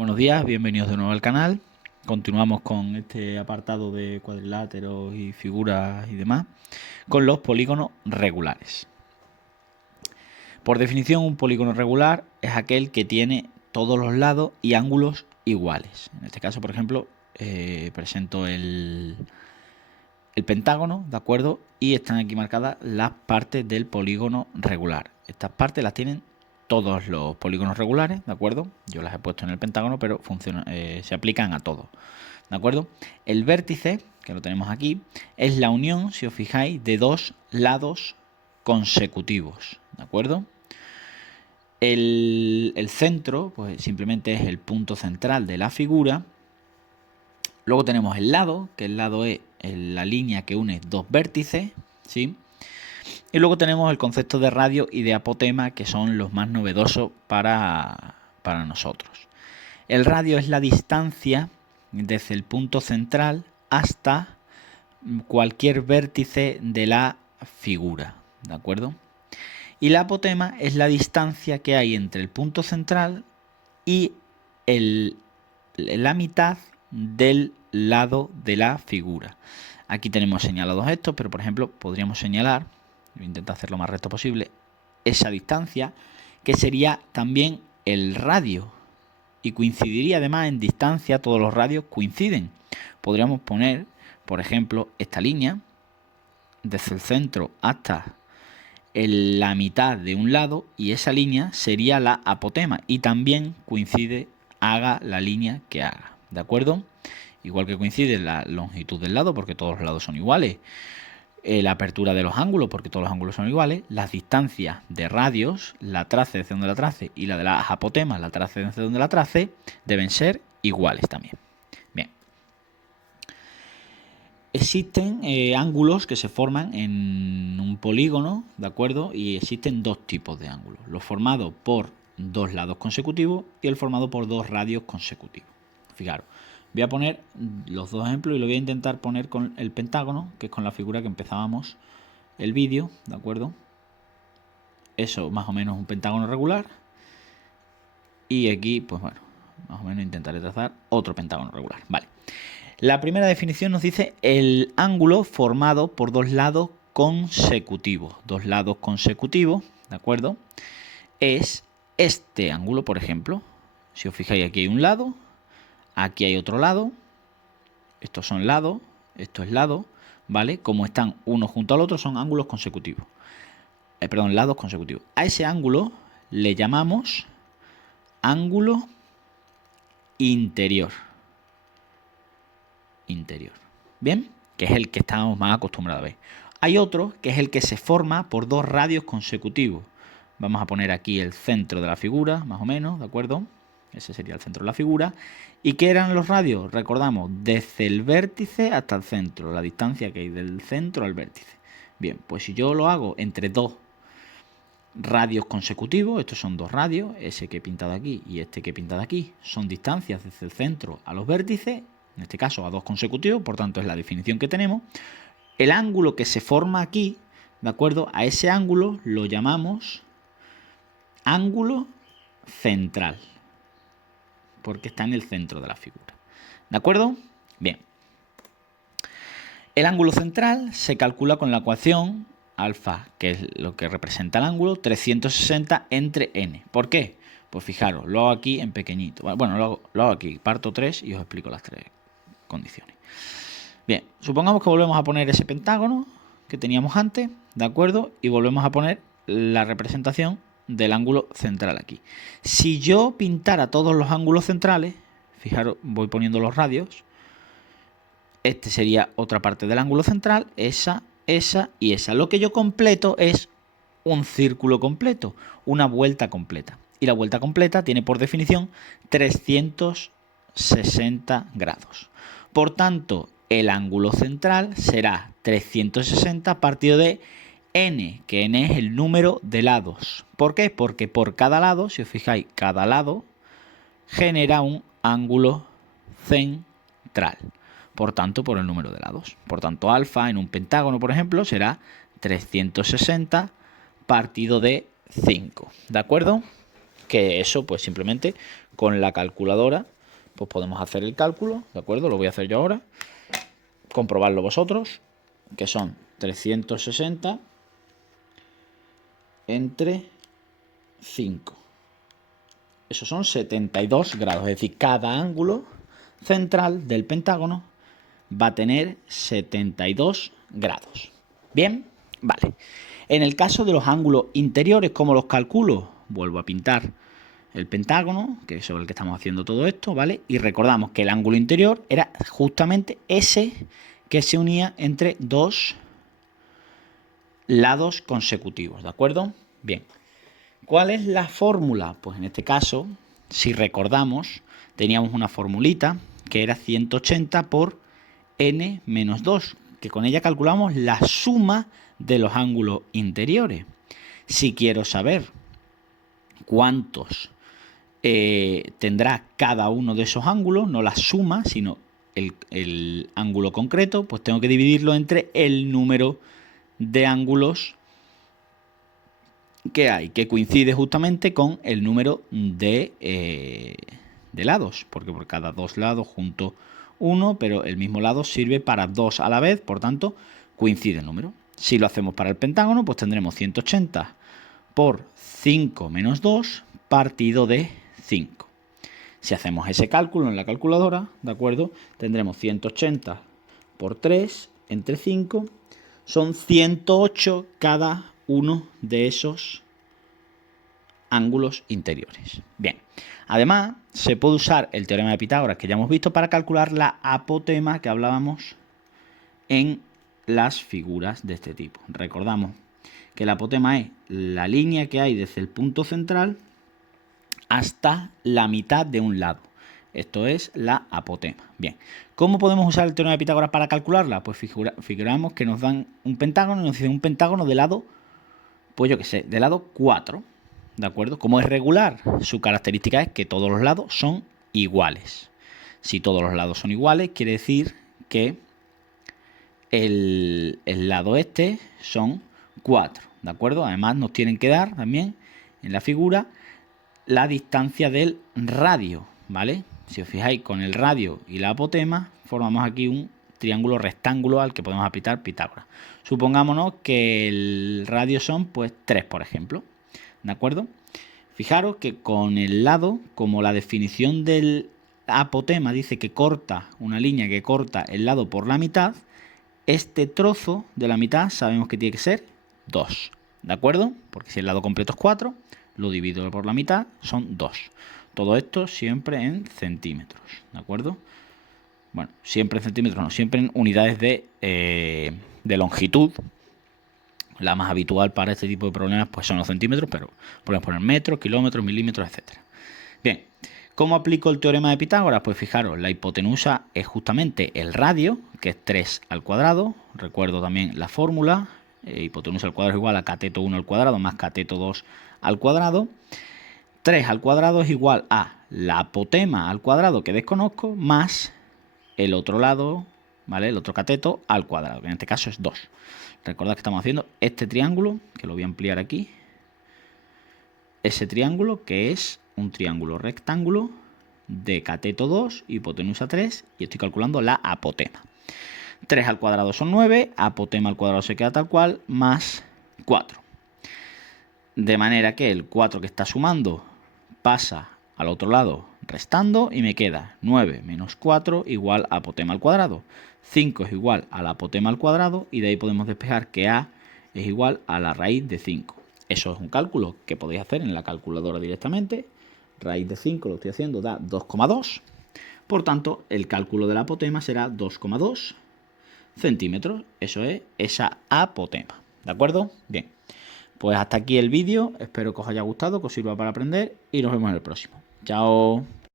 Buenos días, bienvenidos de nuevo al canal. Continuamos con este apartado de cuadriláteros y figuras y demás, con los polígonos regulares. Por definición, un polígono regular es aquel que tiene todos los lados y ángulos iguales. En este caso, por ejemplo, presento el pentágono, ¿de acuerdo? Y están aquí marcadas las partes del polígono regular. Estas partes las tienen todos los polígonos regulares, ¿de acuerdo? Yo las he puesto en el pentágono, pero se aplican a todos, ¿de acuerdo? El vértice, que lo tenemos aquí, es la unión, si os fijáis, de dos lados consecutivos, ¿de acuerdo? El centro, pues simplemente es el punto central de la figura. Luego tenemos el lado, que el lado es la línea que une dos vértices, ¿sí? Y luego tenemos el concepto de radio y de apotema, que son los más novedosos para nosotros. El radio es la distancia desde el punto central hasta cualquier vértice de la figura, ¿de acuerdo? Y la apotema es la distancia que hay entre el punto central y la mitad del lado de la figura. Aquí tenemos señalados estos, pero por ejemplo podríamos señalar, voy a intentar hacer lo más recto posible, esa distancia, que sería también el radio, y coincidiría además en distancia, todos los radios coinciden. Podríamos poner, por ejemplo, esta línea desde el centro hasta la mitad de un lado, y esa línea sería la apotema, y también coincide, haga la línea que haga, ¿de acuerdo? Igual que coincide la longitud del lado, porque todos los lados son iguales, la apertura de los ángulos, porque todos los ángulos son iguales, las distancias de radios, la trace desde donde la trace, y la de las apotemas, la trace desde donde la trace, deben ser iguales también. Bien. Existen ángulos que se forman en un polígono, ¿de acuerdo? Y existen dos tipos de ángulos: los formados por dos lados consecutivos y el formado por dos radios consecutivos. Fijaros, voy a poner los dos ejemplos y lo voy a intentar poner con el pentágono, que es con la figura que empezábamos el vídeo, ¿de acuerdo? Eso más o menos un pentágono regular. Y aquí, pues bueno, más o menos intentaré trazar otro pentágono regular. Vale. La primera definición nos dice el ángulo formado por dos lados consecutivos. Dos lados consecutivos, ¿de acuerdo? Es este ángulo, por ejemplo. Si os fijáis, aquí hay un lado, aquí hay otro lado. Estos son lados, esto es lado, ¿vale? Como están uno junto al otro, son ángulos consecutivos. Lados consecutivos. A ese ángulo le llamamos ángulo interior. Bien, que es el que estamos más acostumbrados a ver. Hay otro que es el que se forma por dos radios consecutivos. Vamos a poner aquí el centro de la figura, más o menos, ¿de acuerdo? Ese sería el centro de la figura. ¿Y qué eran los radios? Recordamos, desde el vértice hasta el centro, la distancia que hay del centro al vértice. Bien, pues si yo lo hago entre dos radios consecutivos, estos son dos radios, ese que he pintado aquí y este que he pintado aquí, son distancias desde el centro a los vértices, en este caso a dos consecutivos, por tanto es la definición que tenemos. El ángulo que se forma aquí, ¿de acuerdo? A ese ángulo lo llamamos ángulo central, porque está en el centro de la figura, ¿de acuerdo? Bien. El ángulo central se calcula con la ecuación alfa, que es lo que representa el ángulo, 360 entre n. ¿Por qué? Pues fijaros, lo hago aquí en pequeñito. Bueno, lo hago aquí, parto 3 y os explico las tres condiciones. Bien, supongamos que volvemos a poner ese pentágono que teníamos antes, ¿de acuerdo? Y volvemos a poner la representación del ángulo central aquí. Si yo pintara todos los ángulos centrales, fijaros, voy poniendo los radios. Este sería otra parte del ángulo central, esa y esa. Lo que yo completo es un círculo completo, una vuelta completa. Y la vuelta completa tiene por definición 360 grados. Por tanto, el ángulo central será 360 partido de n, que n es el número de lados. ¿Por qué? Porque por cada lado, si os fijáis, cada lado genera un ángulo central. Por tanto, por el número de lados. Por tanto, alfa en un pentágono, por ejemplo, será 360 partido de 5. ¿De acuerdo? que eso pues simplemente con la calculadora pues podemos hacer el cálculo, ¿de acuerdo? Lo voy a hacer yo ahora, comprobarlo vosotros, que son 360 entre 5. Esos son 72 grados, es decir, cada ángulo central del pentágono va a tener 72 grados. ¿Bien? Vale. En el caso de los ángulos interiores, ¿cómo los calculo? Vuelvo a pintar el pentágono, que es sobre el que estamos haciendo todo esto, ¿vale? Y recordamos que el ángulo interior era justamente ese que se unía entre dos lados consecutivos, ¿de acuerdo? Bien. ¿Cuál es la fórmula? Pues en este caso, si recordamos, teníamos una formulita que era 180 por n menos 2, que con ella calculamos la suma de los ángulos interiores. Si quiero saber cuántos tendrá cada uno de esos ángulos, no la suma, sino el ángulo concreto, pues tengo que dividirlo entre el número de ángulos que hay, que coincide justamente con el número de lados, porque por cada dos lados junto uno, pero el mismo lado sirve para dos a la vez, por tanto coincide el número. Si lo hacemos para el pentágono, pues tendremos 180 por 5 menos 2 partido de 5. Si hacemos ese cálculo en la calculadora, ¿de acuerdo? Tendremos 180 por 3 entre 5, son 108 cada uno de esos ángulos interiores. Bien, además se puede usar el teorema de Pitágoras que ya hemos visto para calcular la apotema que hablábamos en las figuras de este tipo. Recordamos que la apotema es la línea que hay desde el punto central hasta la mitad de un lado. Esto es la apotema. Bien, ¿cómo podemos usar el teorema de Pitágoras para calcularla? Pues figuramos que nos dan un pentágono y nos dicen un pentágono de lado, pues yo qué sé, de lado 4. ¿De acuerdo? Como es regular, su característica es que todos los lados son iguales. Si todos los lados son iguales, quiere decir que el lado este son 4. ¿De acuerdo? Además nos tienen que dar también en la figura la distancia del radio, ¿vale? Si os fijáis, con el radio y la apotema formamos aquí un triángulo rectángulo al que podemos aplicar Pitágoras. Supongámonos que el radio son pues 3, por ejemplo. ¿De acuerdo? Fijaros que con el lado, como la definición del apotema dice que corta una línea que corta el lado por la mitad, este trozo de la mitad sabemos que tiene que ser 2. ¿De acuerdo? Porque si el lado completo es 4, lo divido por la mitad, son 2. Todo esto siempre en centímetros. ¿De acuerdo? Bueno, siempre en centímetros, no, siempre en unidades de longitud. La más habitual para este tipo de problemas pues son los centímetros, pero podemos poner metros, kilómetros, milímetros, etc. Bien, ¿cómo aplico el teorema de Pitágoras? Pues fijaros, la hipotenusa es justamente el radio, que es 3 al cuadrado. Recuerdo también la fórmula, hipotenusa al cuadrado es igual a cateto 1 al cuadrado más cateto 2 al cuadrado. 3 al cuadrado es igual a la apotema al cuadrado, que desconozco, más el otro lado, ¿vale? El otro cateto al cuadrado, que en este caso es 2. Recordad que estamos haciendo este triángulo, que lo voy a ampliar aquí. Ese triángulo que es un triángulo rectángulo de cateto 2, hipotenusa 3, y estoy calculando la apotema. 3 al cuadrado son 9, apotema al cuadrado se queda tal cual, más 4. De manera que el 4 que está sumando pasa al otro lado restando y me queda 9 menos 4 igual a apotema al cuadrado. 5 es igual a la apotema al cuadrado y de ahí podemos despejar que A es igual a la raíz de 5. Eso es un cálculo que podéis hacer en la calculadora directamente. Raíz de 5 lo estoy haciendo, da 2,2. Por tanto, el cálculo de la apotema será 2,2 centímetros. Eso es esa apotema. ¿De acuerdo? Bien. Pues hasta aquí el vídeo. Espero que os haya gustado, que os sirva para aprender y nos vemos en el próximo. Chao.